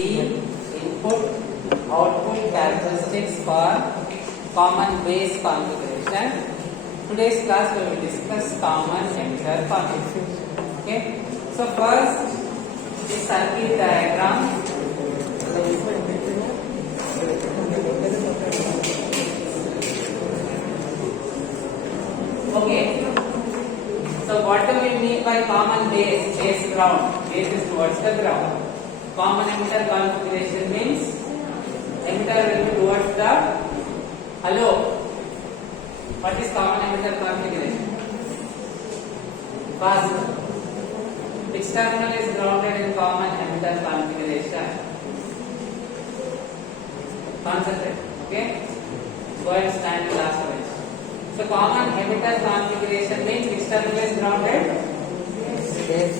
the input output characteristics for common base configuration. Today's class we will discuss common emitter configuration. Okay. So first the circuit diagram. Okay. So what do we mean by common base? Base ground. Base is towards the ground. Common emitter configuration means emitter will be towards the hello. What is common emitter configuration? First, which terminal is grounded in common emitter configuration? Concentrate. Okay. Go and stand in last bench. So common emitter configuration means which terminal is grounded? Yes.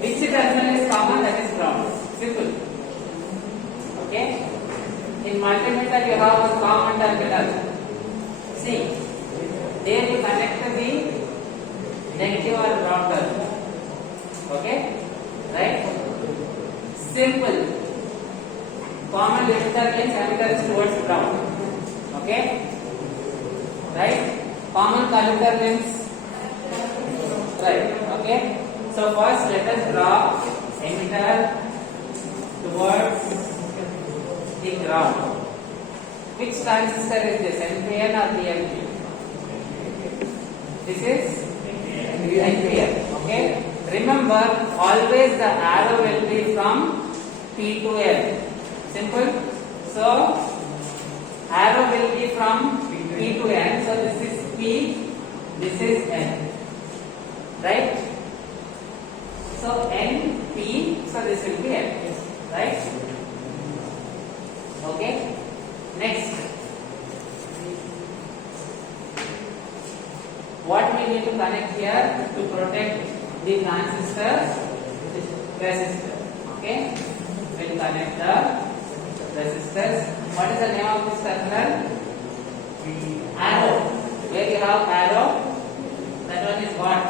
Which terminal is common, that is ground. Simple. Okay. In multimeter you have a common terminal. See, there you connect the negative or ground terminal. Okay. Right. Simple. Common emitter means emitter is towards ground. Okay. Right? Common collector means right. Okay. So first let us draw emitter towards the ground. Which transistor is this? NPN or PNP? This is NPN. Okay. Remember, always the arrow will be from P to N. Simple. So arrow will be from P to N, so this is P, this is N, right? So N, P, so this will be N, right? Okay. Next, what we need to connect here to protect the transistor? Resistor. Okay. We'll connect the resistors. What is the name of this terminal? Arrow. Where you have arrow, that one is what?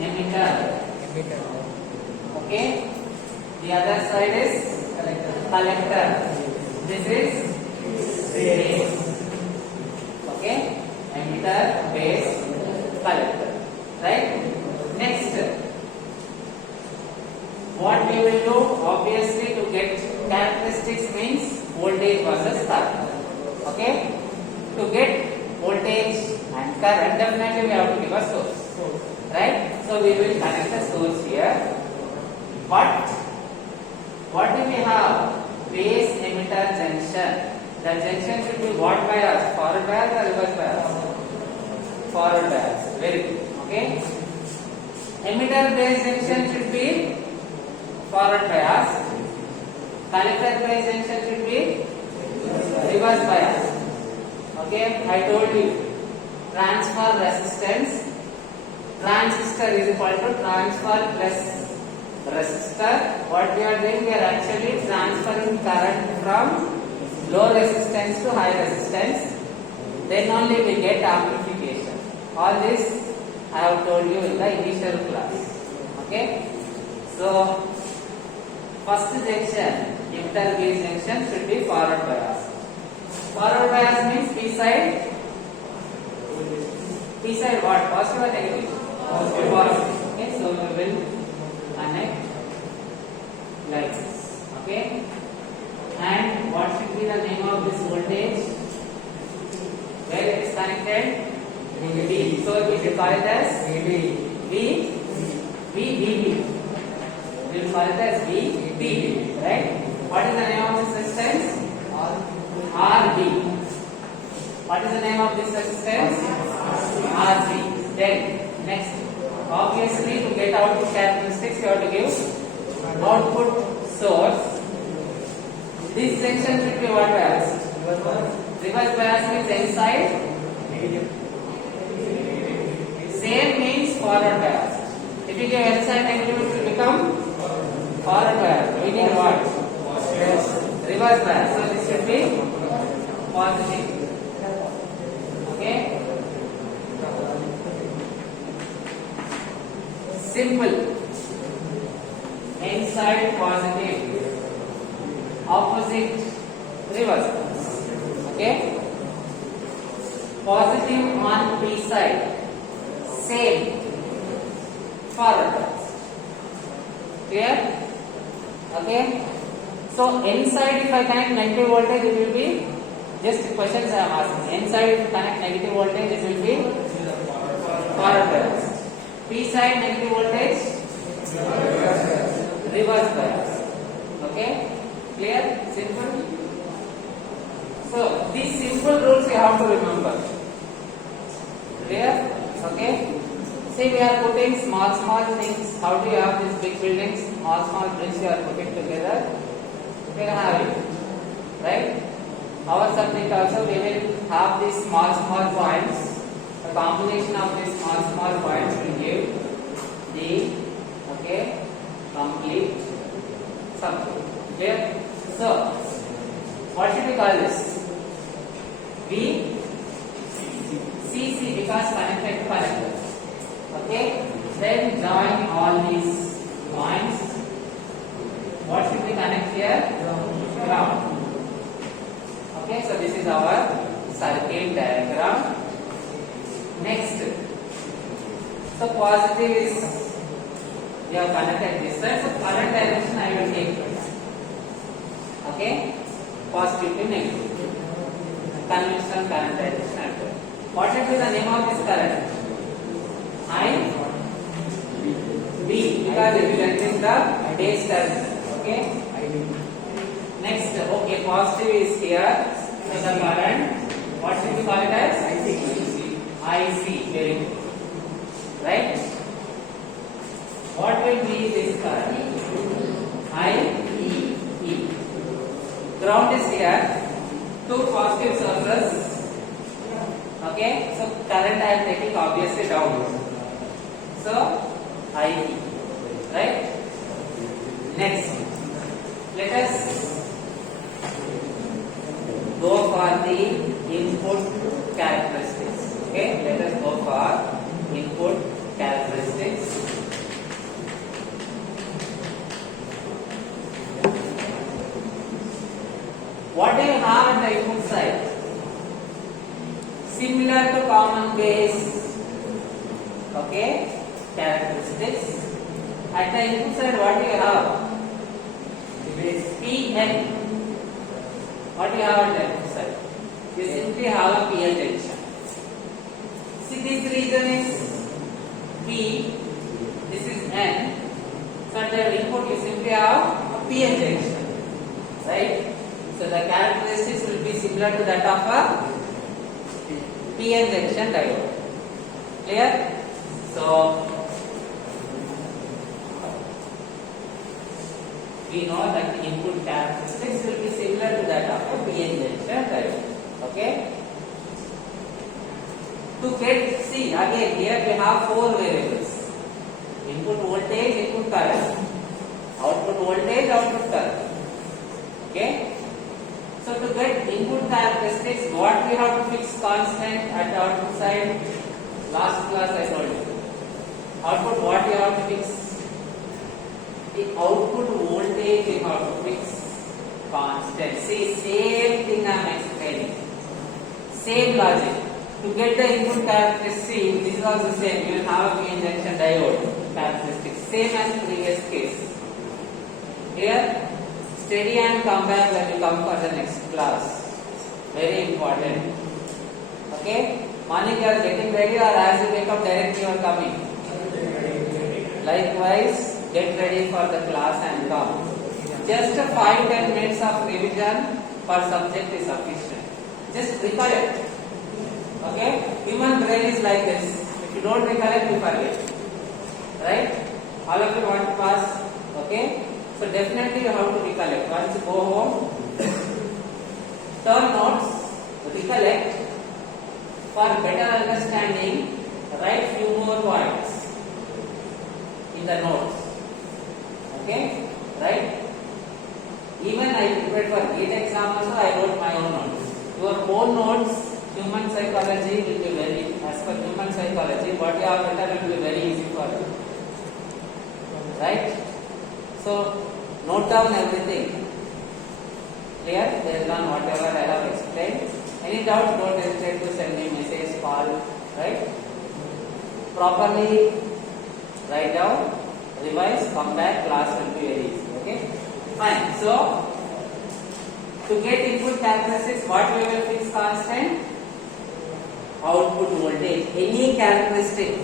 Emitter. Okay. The other side is collector. This is base. Okay. Emitter, base, collector. Right. Next, what we will do? Obviously, to get characteristics means voltage versus current. Okay. To get voltage and current, definitely we have to give a source, right? So we will connect the source here. But what do we have? Base emitter junction. The junction should be what bias? Forward bias or reverse bias? Forward bias. Very good. Okay. Emitter base junction should be forward bias. Collector base junction should be reverse bias. Okay, I told you, transfer resistance, transistor is equal to transfer plus resistor. What we are doing, we are actually transferring current from low resistance to high resistance. Then only we get amplification. All this I have told you in the initial class. Okay, so first junction, emitter base junction should be forward bias. Forward bias means P side. P side what? Positive or negative? Positive. Okay, so we will connect like this. Okay. And what should be the name of this voltage? Where it is connected? V. So we should call it as V. We will call it as V. Right? What is the name of this resistance? RB. What is the name of this resistance? RB. Then next, obviously to get output characteristics you have to give output source. This junction should be what bias? Reverse bias means inside. Same means forward bias. If you give inside negative, it will become forward bias. We need what? Reverse bias. So this should be positive. Okay. Simple. Inside side positive, opposite reverse. Okay, positive on P side, same forward. Clear? Okay. So inside if I connect negative voltage, it will be just questions I am asking. Inside if you connect negative voltage, it will be forward bias. P side negative voltage, reverse bias. Okay. Clear? Simple. So these simple rules you have to remember. Clear? Okay. See, we are putting small things. How do you have these big buildings? Small bricks you are putting together. We can have it, right? Our subject also we will have these small points. The combination of these small points will give the complete subject. Clear? So, what should we call this? VCC because connected to connector. Okay, then join all these points. What should we connect here? Ground. Okay, so this is our circuit diagram. Next, so positive is we have connected this side. So current direction I will take. Okay, positive to negative. Conventional current direction. What should be the name of this current? I B because it will enter the base terminal. Okay. Next, okay, positive is here. So the current, what should we call it as? IC. Very good. Right? What will be this current? IE. Ground is here. Two positive sources. Okay. So current I am taking obviously down. So IE. Right? Next, let us go for the input characteristics. Okay, let us go for input characteristics. What do you have at the input side? Similar to common base. Okay, characteristics. At the input side, what do you have? PN. What do you have at the input side? You simply have a PN junction. See, this region is P, this is N. So at the input, you simply have a PN junction. Right? So the characteristics will be similar to that of a PN junction diode. Clear? So we know that the input characteristics will be similar to that of a PN junction diode. Okay? To get, see again here we have four variables: input voltage, input current, output voltage, output current. Okay? So to get input characteristics, what we have to fix constant at the output side? Last class I told you. Output, what you have to fix? The output voltage you have to fix constant. See, same thing I am explaining. Same logic. To get the input characteristic, this is also same. You will have a PN junction diode characteristics. Same as previous case. Here, study and come back when you come for the next class. Very important. Okay? Morning you are getting ready, or as you wake up directly you are coming. Likewise, get ready for the class and come. Just 5-10 minutes of revision per subject is sufficient. Just recollect. Okay? Human brain is like this. If you don't recollect, you forget. Right? All of you want to pass. Okay? So definitely you have to recollect. Once you go home, turn notes, recollect. For better understanding, write few more points in the notes. Okay? Right? Even I prepared for GATE exam also, I wrote my own notes. Your own notes, human psychology will be very, as per human psychology, what you have written will be very easy for you. Right? So, Note down everything. Clear? Based on whatever I have explained. Any doubt, don't hesitate to send me message, call, right? Properly write down, revise, come back, class will be very easy. Okay? Fine. So, to get input characteristics, what we will fix constant? Output voltage. Any characteristic,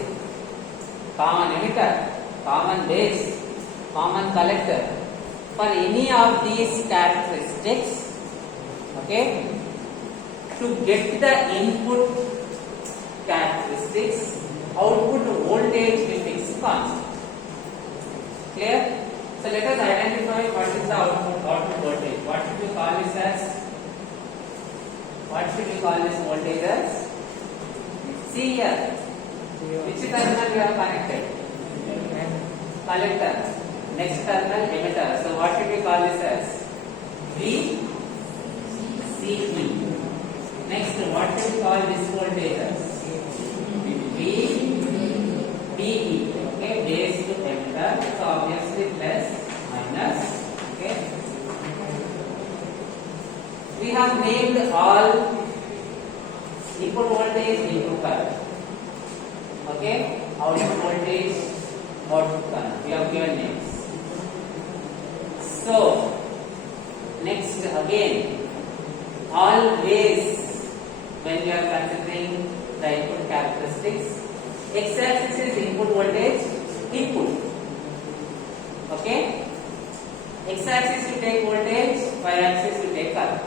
common emitter, common base, common collector. For any of these characteristics, okay, to get the input characteristics, output voltage we fix constant. Clear? So let us identify what is the output voltage. What should we call this as? What should we call this voltage as? See here. Which terminal we have connected? Collector. Next terminal emitter. So what should we call this as? VCE. Next, what should we call this voltage as? VBE. Okay, base to emitter. So obviously plus minus. Okay. We have named all input voltage, input current. Okay, output voltage, output current. We have given names. So, next again, always when we are considering the input characteristics, x-axis is input voltage, input. Okay? X-axis you take voltage, y-axis you take current.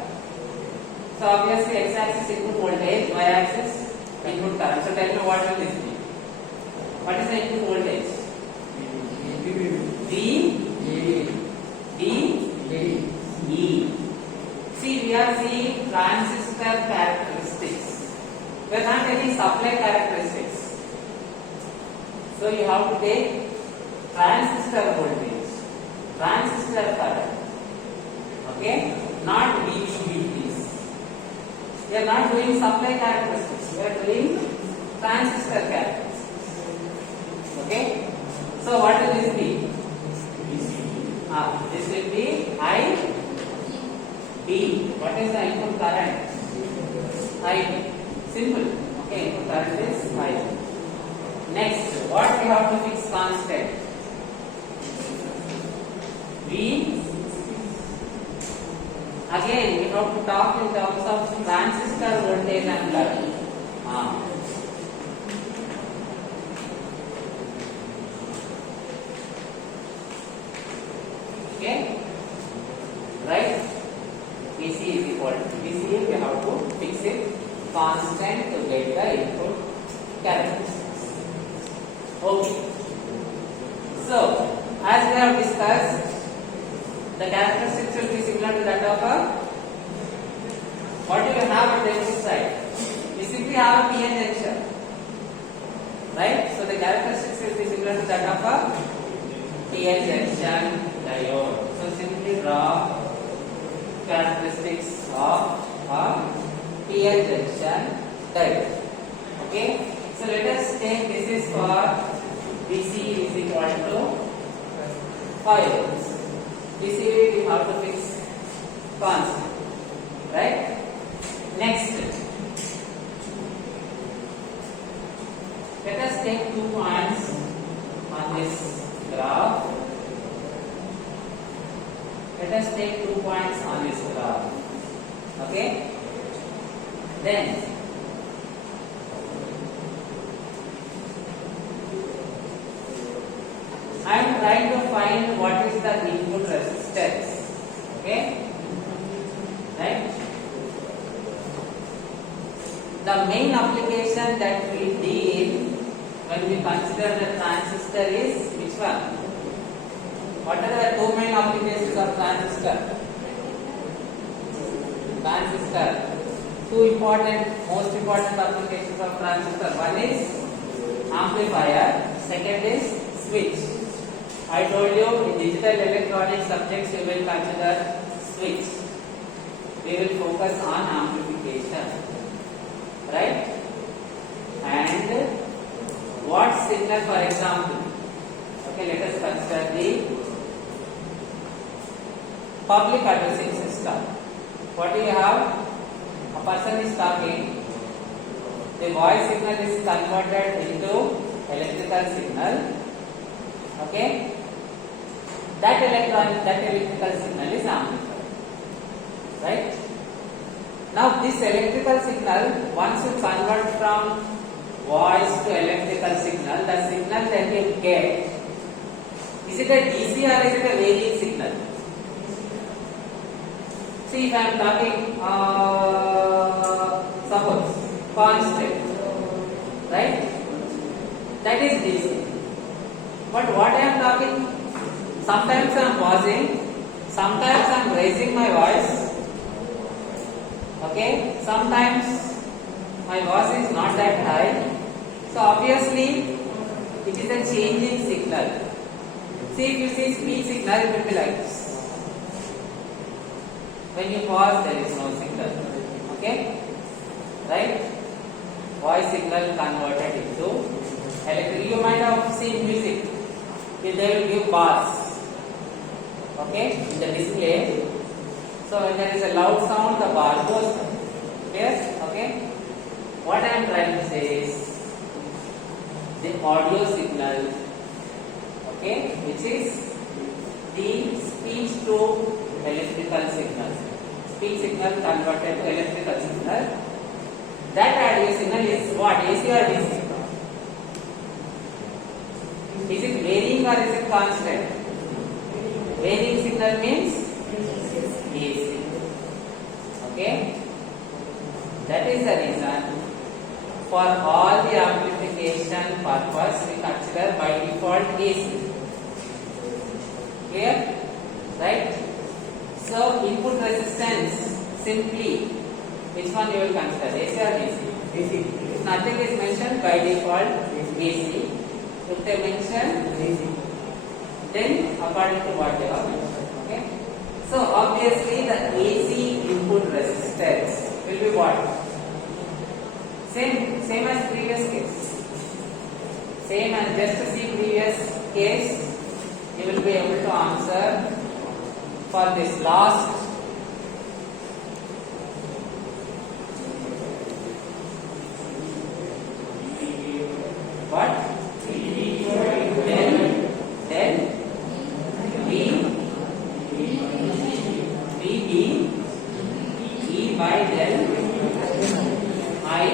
So obviously x-axis input voltage, y-axis input current. So tell me what will this be? What is the input voltage? E. See, we are seeing transistor characteristics. We are not taking supply characteristics. So you have to take transistor voltage, transistor current. Okay? Not VDDs. We are not doing supply characteristics. We are doing transistor characteristics. Okay? So what will this be? This will be IB. What is the input current? IB. Simple. Okay, input current is IB. Next, what we have to fix constant? V. Again, we have to talk in terms of transistor voltage and current. Okay, right? VC is equal to VC. We have to fix it constant to get the input characteristics. Okay. So, as we have discussed, the characteristics will be similar to that of a. What do you have at the input side? We simply have a PN junction, right? So the characteristics will be similar to that of a PN junction diode. So simply draw characteristics of a PN junction diode. Okay. So let us take this is for VC is equal to 5 volts. VC we have to fix constant, right? Next, let us take 2 points on this graph. Let us take 2 points on this graph. Okay? Then I am trying to find what is the input resistance. Okay? Right? The main application that we deal when we consider the transistor is which one? What are the 2 main applications of transistor? Transistor. 2 important, most important applications of transistor. One is amplifier, second is switch. I told you in digital electronic subjects you will consider switch. We will focus on amplification, right? And what signal, for example? Okay, let us consider the public addressing system. What do you have? A person is talking, the voice signal is converted into electrical signal. Okay? That electrical signal is amplified. Right? Now this electrical signal, once you convert from voice to electrical signal, the signal that you get, is it a DC or is it a varying signal? See, if I am talking, suppose, constant, right? That is DC. But what I am talking, sometimes I am pausing, sometimes I am raising my voice, okay? Sometimes my voice is not that high. So obviously, it is a changing signal. See, if you see speech signal, it will be like this. When you pause, there is no signal. Okay? Right? Voice signal converted into electric. You might have seen music. They will give bars. Okay? In the display. So when there is a loud sound, the bar goes. Yes? Okay? What I am trying to say is the audio signal, okay, which is the speech to electrical signal. Speech signal converted to electrical signal. That audio signal is what? AC or DC? Is it varying or is it constant? Varying signal means AC. Okay? That is the reason for all the amplification purpose we consider by default AC. Clear? Right? So input resistance simply, which one you will consider, AC or DC? AC. If nothing is mentioned, by default AC. If they mention AC. then according to what they are mentioned. Okay? So obviously the AC input resistance will be what? Same as previous case. Same as just to see previous case, you will be able to answer for this last what? Then VB E by del I,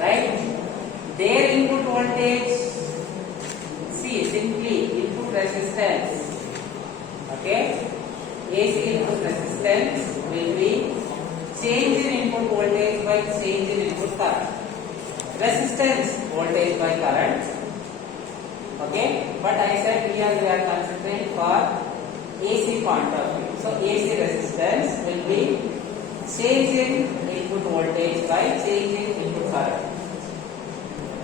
right? Their input voltage, see simply input resistance, okay? AC input resistance will be change in input voltage by change in input current. Resistance voltage by current, okay? But I said here we are considering for AC point of view. So AC resistance will be change in input voltage by change in input current.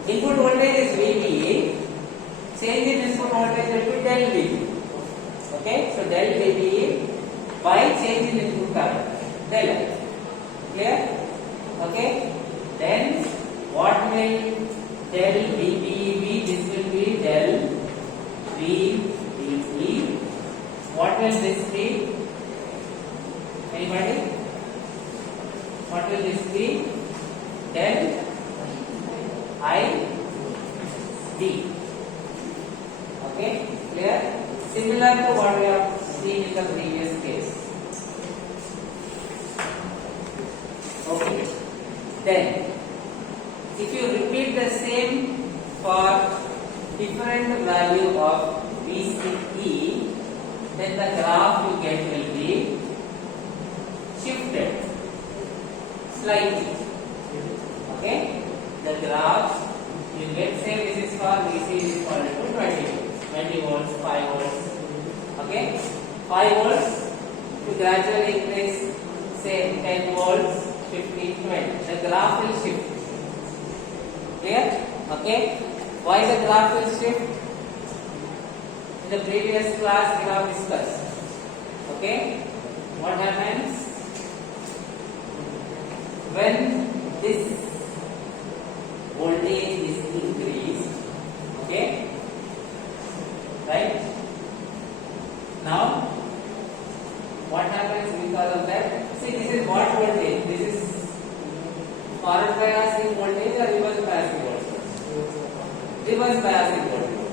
Input voltage is VBE, change in input voltage will be del VB. Okay, so del VBE by change in input current, del I. Clear? Okay, then what will del VBE be? This will be del VBE. What will this be? Anybody? What will this be? Del I D. Okay, clear? Similar to what we have seen in the previous case. Okay. Then, if you repeat the same for different value of VCE, then the graph you get will be shifted slightly. Okay? The graph you get, say this is for VC is equal to 20 volts, 5 volts. Okay? 5 volts to gradually increase, say 10 volts, 15, 20. The graph will shift. Clear? Okay? Why the graph will shift? In the previous class we have discussed. Okay? What happens? When this voltage is increased, okay, right? forward biasing voltage or reverse biasing voltage? Reverse biasing voltage.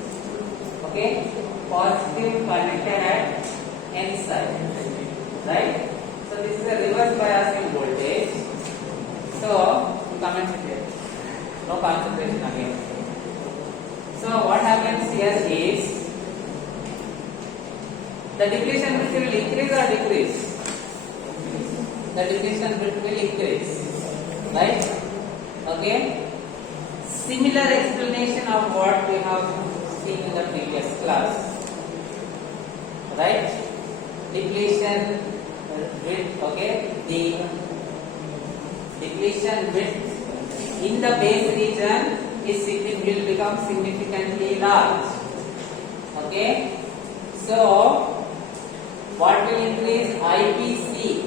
Okay, positive connected at N side, right? So this is a reverse biasing voltage. So comment here. No concentration again. So what happens here is the depletion bit will increase or decrease? The depletion bit will increase, right? Okay. Similar explanation of what we have seen in the previous class, right? Depletion bit, okay. The depletion bit in the base region will become significantly large. Okay. So what will increase? IPC,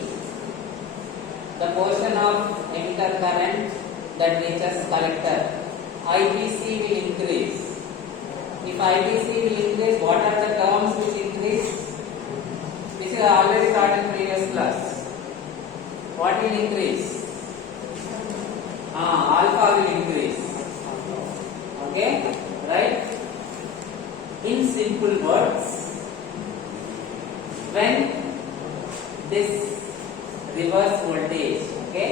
the portion of emitter current that reaches collector. IPC will increase. If IPC will increase, what are the terms which increase? This is already taught in previous class. What will increase? Alpha will increase. Okay, right? In simple words, when this reverse voltage, okay,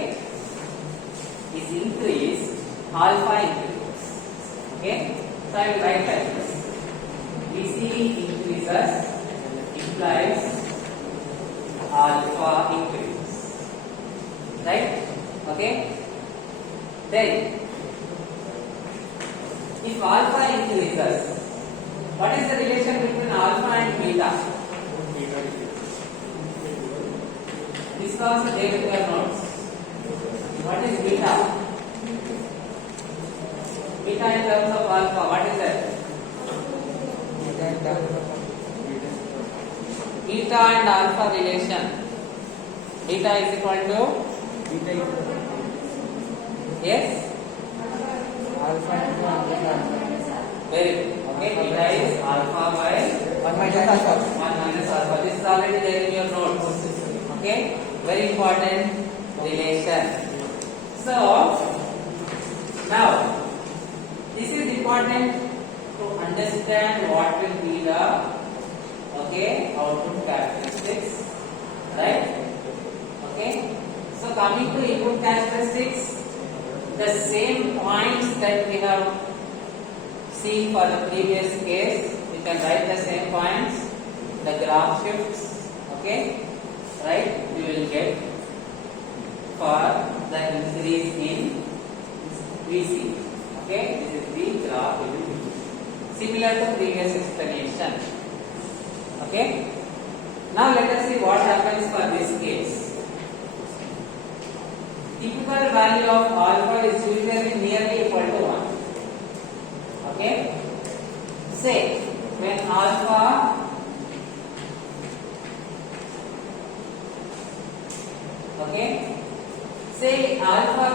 is increased, alpha increases. Okay, so I will write like this. VC increases implies alpha increases, right? Okay. Then, if alpha increases, what is the relation between alpha and beta? This also take in your notes. What is beta? Beta in terms of alpha, what is that? Beta and alpha relation. Beta is equal to? Yes? Alpha into beta. Very good. Okay, beta is alpha by 1 minus alpha. 1 minus alpha. This is already there in your notes. Okay, very important relation. So now this is important to understand what will be the output characteristics, right? Okay, so coming to input characteristics, the same points that we have seen for the previous case, we can write the same points, the graph shifts, okay, right? We will get for the increase in VC, okay, this is the graph, similar to previous explanation, okay. Now let us see what happens for this case. Typical value of alpha is usually nearly equal to 1. Okay? Say, when alpha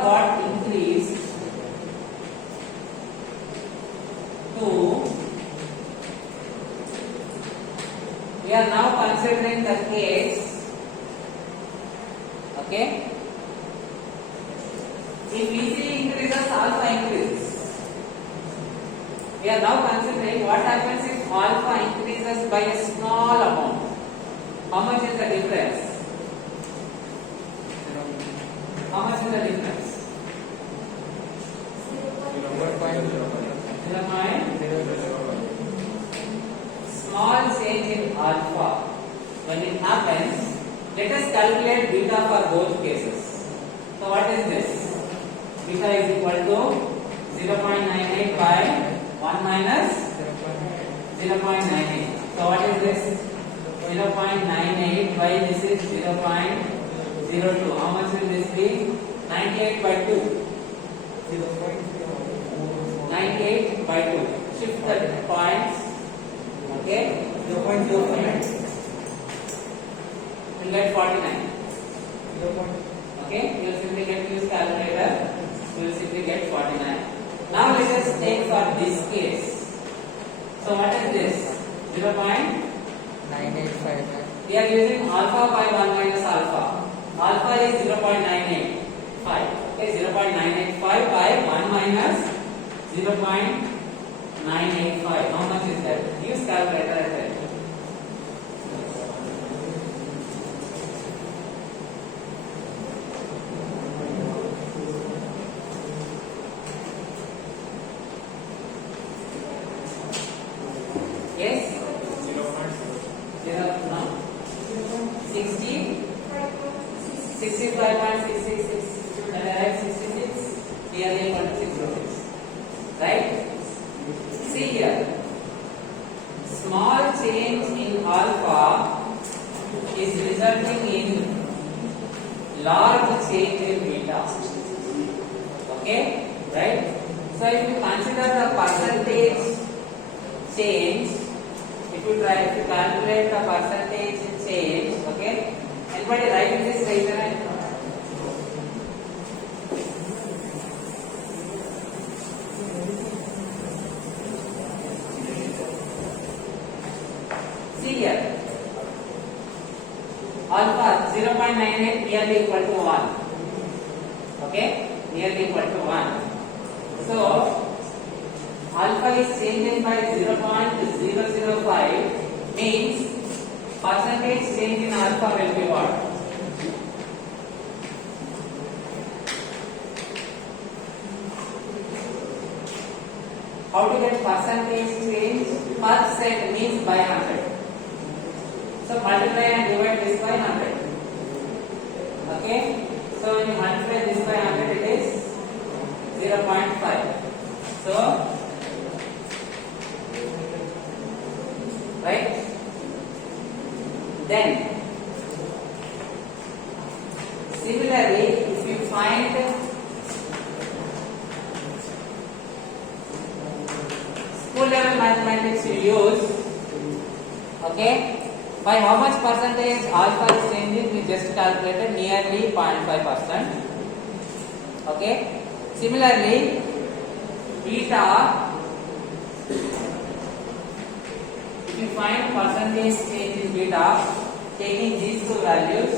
got increased to, we are now considering the case, okay? If VC increases, alpha increases. We are now considering what happens if alpha increases by a small amount. How much is the difference? How much is the difference? 0.0. Small change in alpha. When it happens, let us calculate beta for both cases. So what is this? Beta is equal to 0.98 by 1 minus 0.98. So what is this? 0.98 by this is 0.02. How much will this be? 98 by 2. 98 by 2. Shift the points. Okay? 0.05. We'll get 49. Okay? You will simply get to use calculator. You will simply get 49. Now let us take for this case. So what is this? 985. We are using alpha by 1 minus alpha. Alpha is 0.985. Okay, 0.985 by 1 minus 0.985. How much is that? Use calculator as well. Yes? 0. No. 60. 65.666. Should arrive 66. Nearly equal to 606. Right? See here. Small change in alpha is resulting in large change in beta. Okay? Right? So if you consider the percentage change, if you calculate the percentage change, okay? Anybody writing this statement? See here. Alpha 0.98 nearly equal to 1. Okay? Nearly equal to 1. So, alpha is changing by 0.005 means percentage change in alpha will be what? How to get percentage change? Percent means by 100. So multiply and divide this by 100. Okay? So when you multiply this by 100 it is 0.5. So, right? Then, similarly, if you find school level mathematics you use, okay, by how much percentage alpha is changing, we just calculated nearly 0.5%. Okay, similarly, beta, if you find percentage change in beta, taking these two values,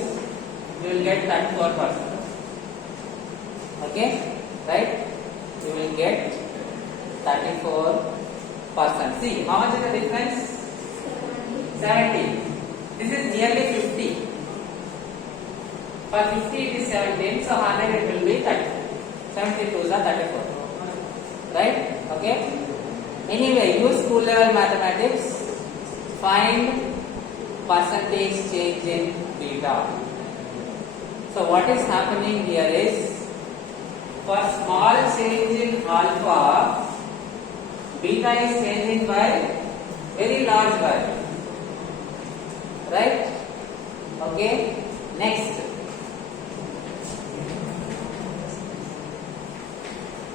you will get 34%. Okay, right? You will get 34%. See, how much is the difference? 70. This is nearly 50. For 50 it is 17, so 100 it will be 30. 72 is 34. Right? Okay? Anyway, use school level mathematics. Find percentage change in beta. So what is happening here is, for small change in alpha, beta is changing by very large value. Right? Okay? Next.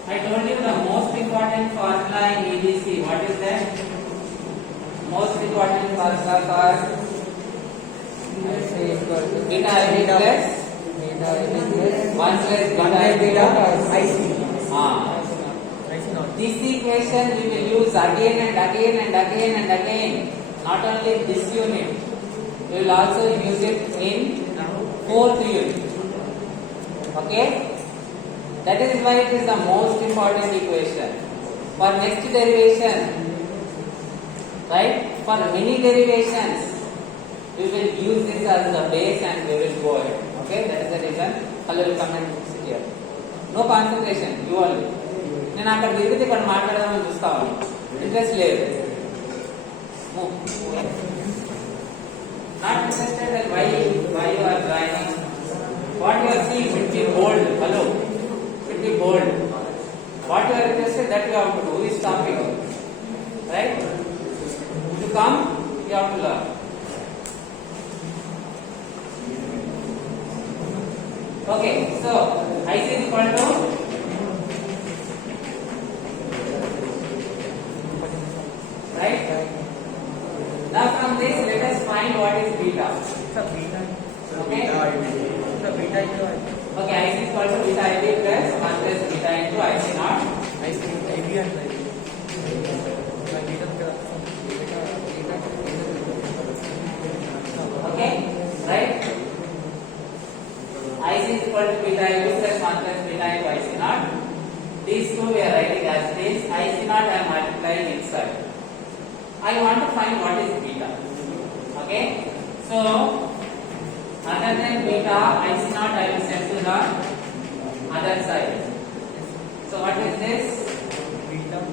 I told you the most important formula in EDC. What is that? Most important formula for beta IB plus 1 plus beta IC. This equation we will use again and again and again and again. Not only this unit, we will also use it in 4th unit. Okay? That is why it is the most important equation. For next derivation, right? For many derivations, we will use this as the base and we will go ahead. Okay? That is the reason. Hello, will come and sit here. No concentration, you only. నేను అక్కడ తిరిగితే ఇక్కడ మాట్లాడదామని చూస్తా ఉన్నాను. Interest లేదు. Not interested, then why you are joining? What you are seeing should be bold. Hello, should be bold. What you are interested, that you have to do. Who is stopping? Right? To come, you have to learn. Okay, so IC is equal to right? Now from this, let us find what is beta. Okay? Okay, IC is equal to beta IB plus 1 plus beta into IC naught. Okay? Right? IC is equal to beta IB plus 1 plus beta into we are writing as this. IC naught I am multiplying inside. I want to find what is beta. Okay. So other than beta, IC naught I will send to the other side. So what is this?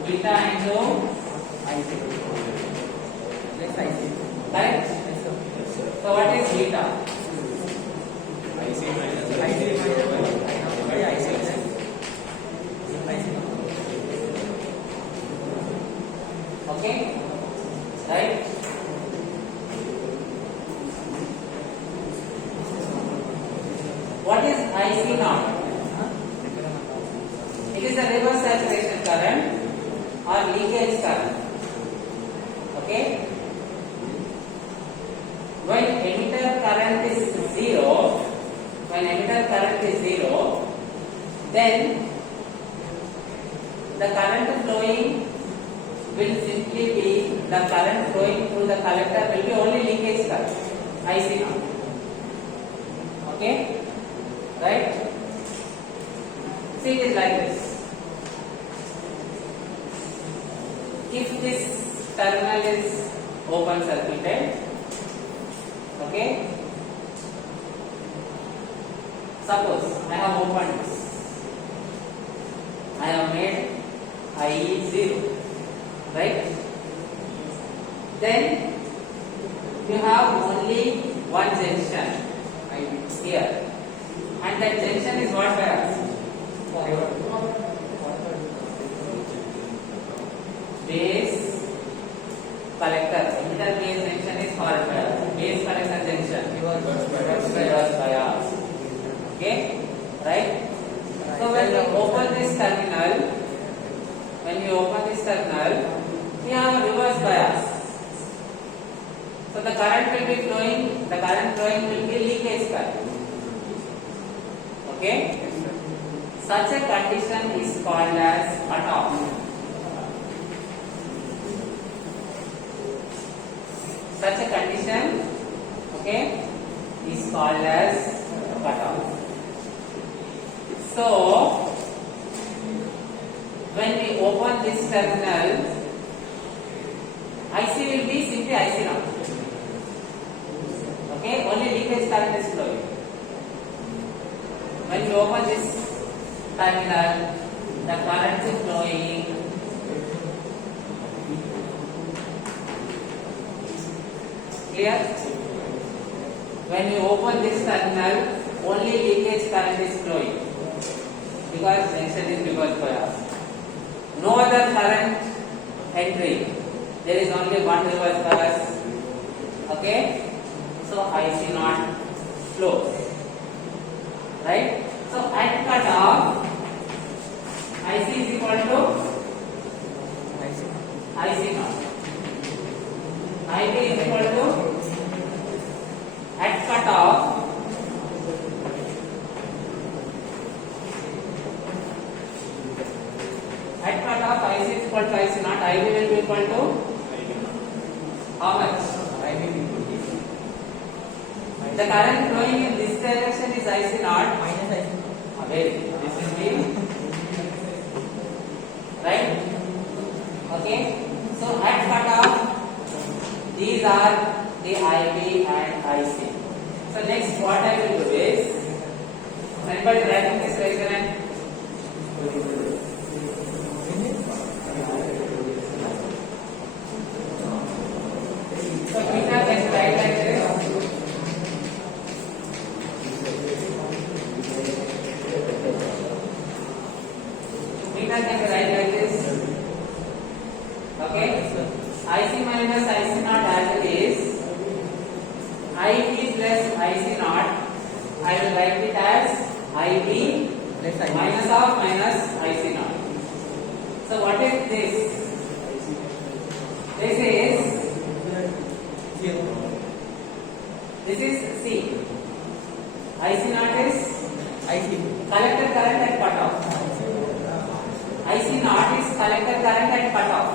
Beta into IC. Let's IC. right? So what is beta? IC minus Okay, right? What is IC naught? It is a reverse saturation current or leakage current. Okay? When emitter current is zero, then the current flowing will simply be the current flowing through the collector will be only leakage current, IC naught. Okay? Right? See, it is like this. If this terminal is open circuited, okay? Suppose I have opened this. I have made IE 0, right? Then you have only one junction here, and that junction is what bias? Base collector. Emitter base junction is forward bias. Base collector junction reverse bias. Okay, right? So when you open this terminal, you have a reverse bias. So the current will be flowing. The current flowing will be leakage current. Okay. Such a condition is called as cutoff. Such a condition, okay, is called as cutoff. So, when we open this terminal, IC will be simply IC naught. Okay, only leakage current is flowing. When you open this terminal, the current is flowing. Clear? When you open this terminal, only leakage current is flowing because junction is reverse bias. No other current entry. There is only one reverse bias. Okay? So IC naught flows. Right? So at cutoff, IC is equal to IC naught. IB is equal to at cutoff. At cutoff, IC is equal to IC naught. IB will be equal to how much? The current flowing in this direction is IC naught. This is B. Right? Okay. So at cutoff, these are the IB and IC. So next, what I will do is, anybody writing this resonance? So beta gets write like this. Beta gets write like this. Okay. IC minus IC naught as it is. IB plus IC naught. I will write it as IB minus of minus IC naught. So what is this? This is C. IC naught is collector current at cutoff. IC naught is collector current at cutoff.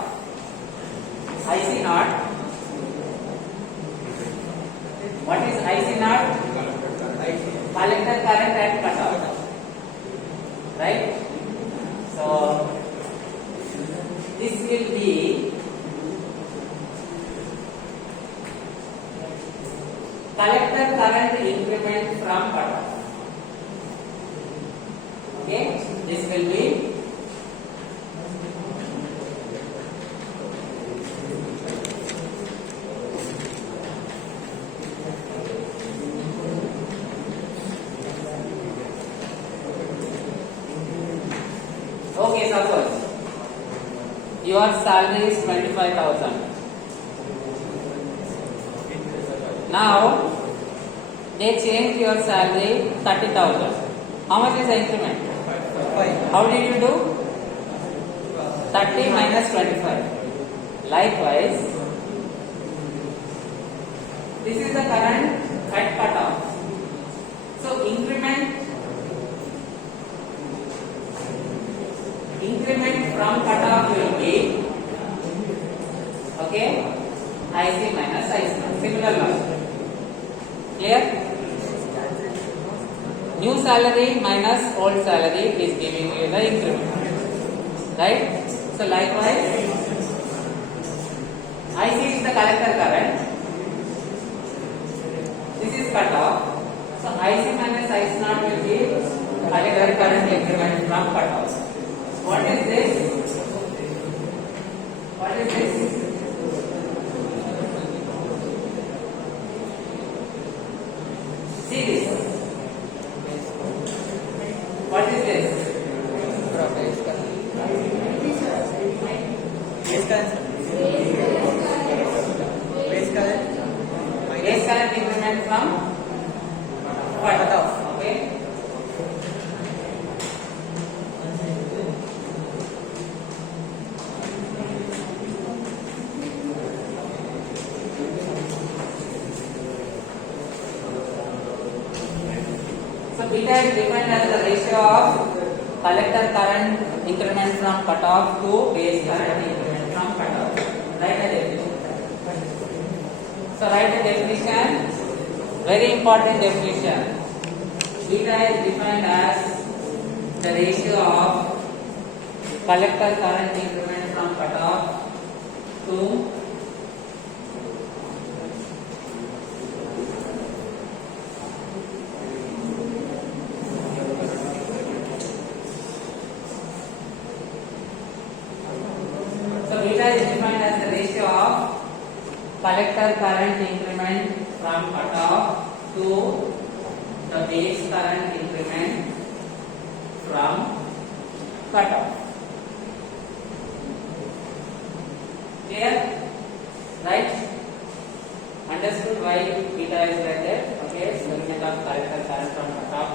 IC naught. What is IC naught? Collector current at cutoff. Right? So collector current increment from cutoff. Okay, this will be okay. Suppose your salary is 25,000. Now they change your salary 30,000. How much is the increment? 5. How did you do? 30 minus 25. Likewise, this is the current at cutoff. So increment from cutoff will be okay. IC minus IC. Similar logic. Clear? New salary minus old salary is giving you the increment. Right? So likewise, IC is the collector current. This is cut off. So IC minus IC naught will be collector current increment from cut off. What is this? What is this? See this. What is this? Base current increment from cut off. Okay. So beta is defined as the ratio of collector current increment from cutoff to base current increment from cutoff. Write a definition. So write a definition. Very important definition. Beta is defined as the ratio of collector current increment from cutoff to beta is defined as the ratio of collector current increment from cutoff to the base current increment from cutoff. Clear? Right? Understood why beta is like that? Okay, so increment of collector current from cutoff,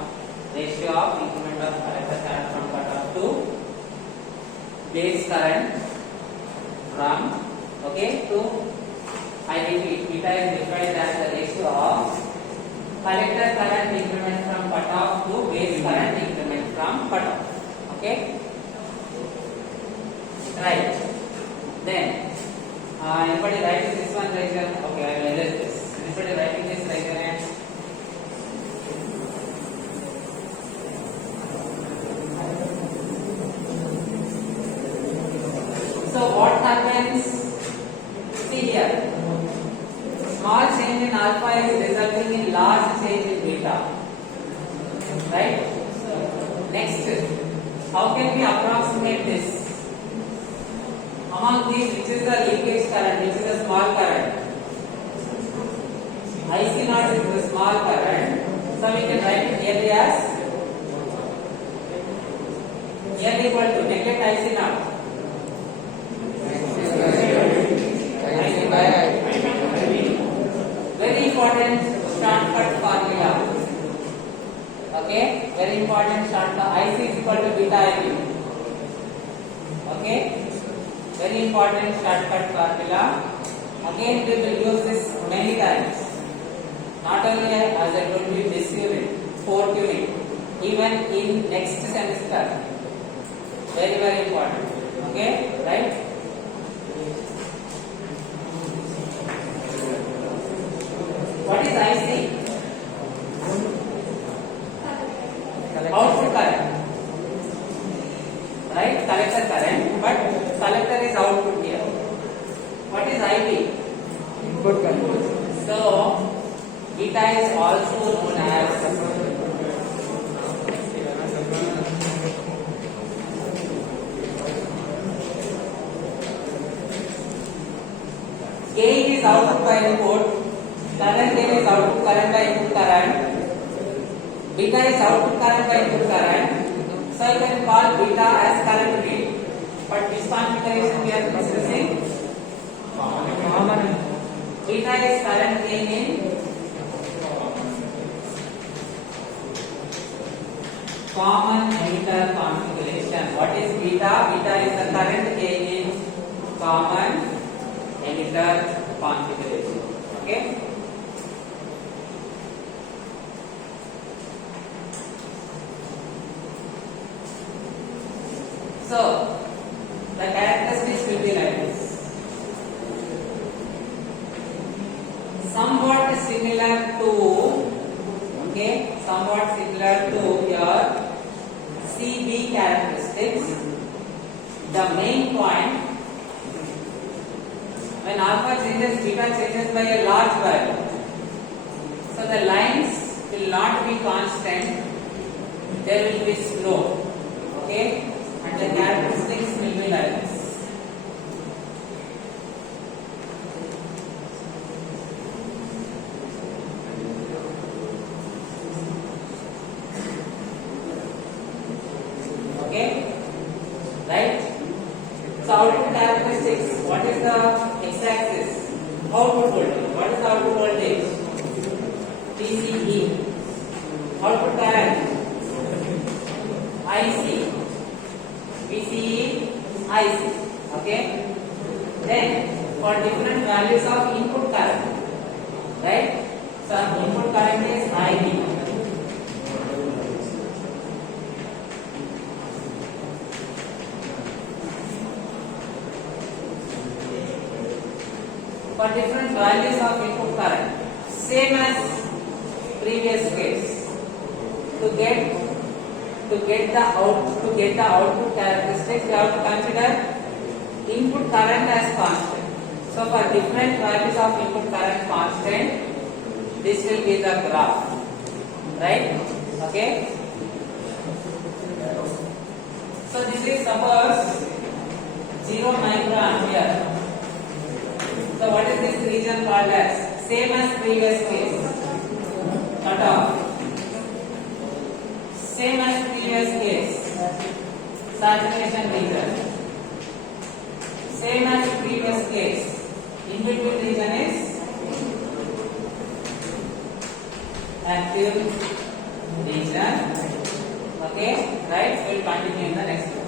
ratio of increment of collector current from cutoff to base current from to I repeat, beta is defined as the ratio of collector current increment from cutoff to base current increment from cutoff. Okay, right. Then anybody writing this one, raise your hand. Okay, I will erase this. Anybody writing this, raise your hand. So what happens? See here, small change in alpha is resulting in large change in beta. Right? Next, how can we approximate this? Among these, which is the leakage current, which is the small current? IC naught is the small current. So we can write it here as L equal to neglect IC naught. Very important shortcut formula. Okay, very important shortcut. IC is equal to beta IB. Okay, very important shortcut formula. Again, we will use this many times. Not only as I told you this unit, 4th unit, even in next semester. Very, very important. Okay, right? What is IC? Output current. Right? Collector current, but collector is output here. What is IB? Input current. So, Beta is also known as gain is output by input, current gain is output current by input current, beta is output current by input current. So you can call beta as current gain. But this configuration we are discussing common. Beta is current gain in common emitter configuration. What is beta? Beta is the current gain in common emitter configuration. Okay. So the characteristics will be like this. Somewhat similar to your CB characteristics. The main point, when alpha changes, beta changes by a large value. So the lines will not be constant, they will be slow. Okay, and the characteristics will be like this. Okay, right? So output characteristics. What is the x-axis? Output voltage. What is the output voltage? VCE. Output current. IC. VCE, IC. Okay. Then for different values of input current, right? So input current is IB. For different values of input current, same as previous case. To get the output characteristics, we have to consider input current as constant. So for different values of input current constant, this will be the graph, right? Okay. So this is suppose 0 microampere. So what is this region called as? Same as previous case. Cut off. Same as previous case. Saturation region. Same as previous case. In between region is active region. Okay, right? We'll continue in the next one.